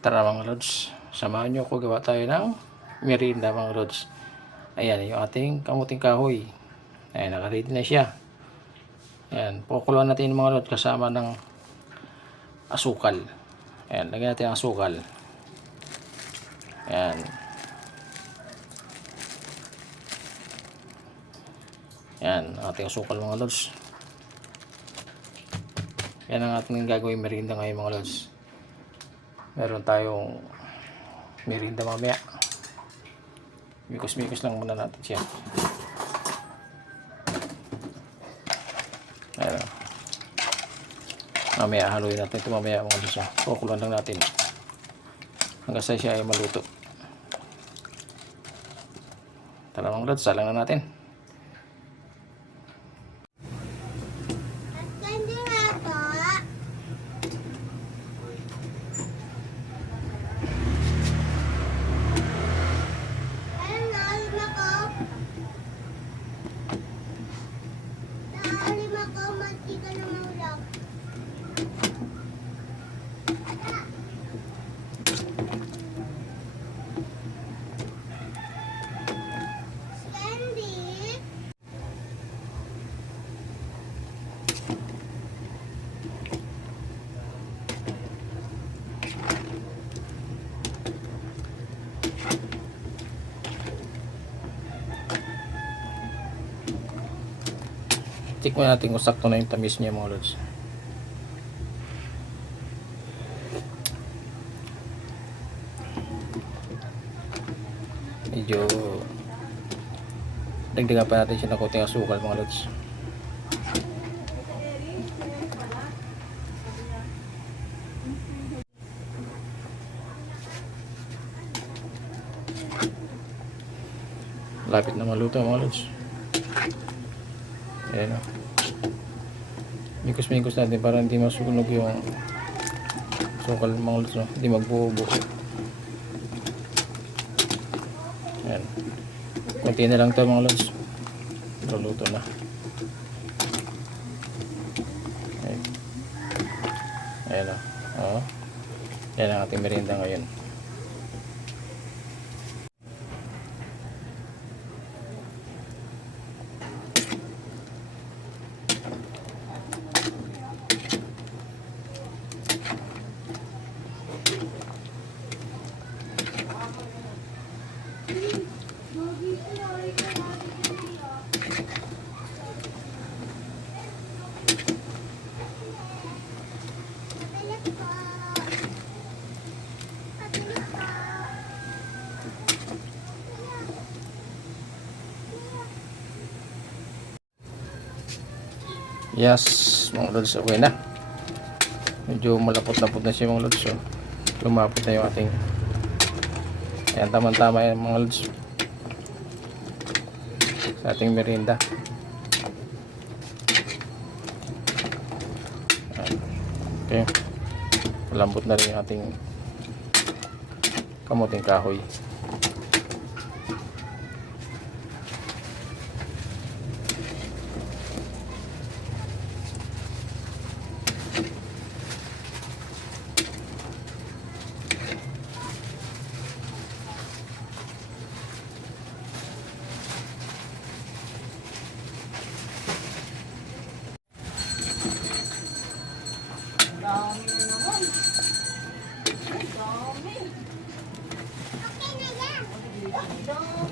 Tara mga lods, samahan nyo ko gawa tayo ng merienda mga lods. Ayan yung ating kamuting kahoy. Ayan, nakaready na siya. Ayan, pukuluan natin mga lods kasama ng asukal. Ayan, lagyan natin ang asukal. Ayan. Ayan, ating asukal mga lods. Yan ang ating gagawin merienda ngayon mga lods. Meron tayong merienda mamaya. Mikos-mikos lang muna natin siya. Ayan. Mamaya haluin natin ito mamaya mga lods. Kukuluan lang natin hanggang sa siya ay maluto. Tara mga lods, salang na natin. Check mo natin kung sakto na yung tamis niya mga lods. Medyo dagdagan pa natin siya ng konting asukal mga lods. Lapit na maluto mga lods. Ayan o. Mikos-mikos natin para hindi masunog yung sukal mga lods, no? Hindi magbuo-buo. Ayan. Kunti na lang ito mga lods. Luluto na. Ayan. Ayan o. Oh. Ayan ang ating merienda ngayon. Yes, mga lods, okay na. Medyo malapot-lapot na siya mga lods. So, lumapot na yung ating. Ayan, tama-tama yan mga lods sa ating merienda. Okay, malambot na rin yung ating kamuting kahoy. Dami na naman. Dami. Okay na yan. Dami.